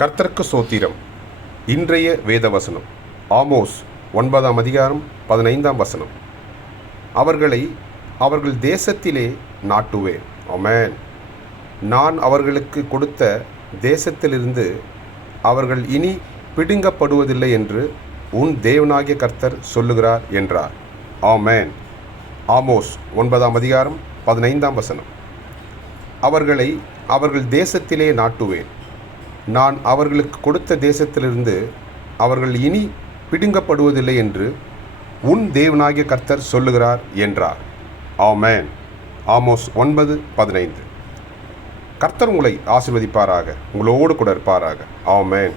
கர்த்தருக்கு சோத்திரம். இன்றைய வேத வசனம் ஆமோஸ் ஒன்பதாம் அதிகாரம் பதினைந்தாம் வசனம். அவர்களை அவர்கள் தேசத்திலே நாட்டுவேன். ஆமென். நான் அவர்களுக்கு கொடுத்த தேசத்திலிருந்து அவர்கள் இனி பிடுங்கப்படுவதில்லை என்று உன் தேவனாகிய கர்த்தர் சொல்லுகிறார் என்றார். ஆமேன். ஆமோஸ் ஒன்பதாம் அதிகாரம் பதினைந்தாம் வசனம். அவர்களை அவர்கள் தேசத்திலே நாட்டுவேன். நான் அவர்களுக்கு கொடுத்த தேசத்திலிருந்து அவர்கள் இனி பிடுங்கப்படுவதில்லை என்று உன் தேவனாகிய கர்த்தர் சொல்லுகிறார் என்றார். ஆமேன். ஆமோஸ் ஒன்பது பதினைந்து. கர்த்தர் உங்களை ஆசிர்வதிப்பாராக உங்களோடு கூட இருப்பாராக. ஆமேன்.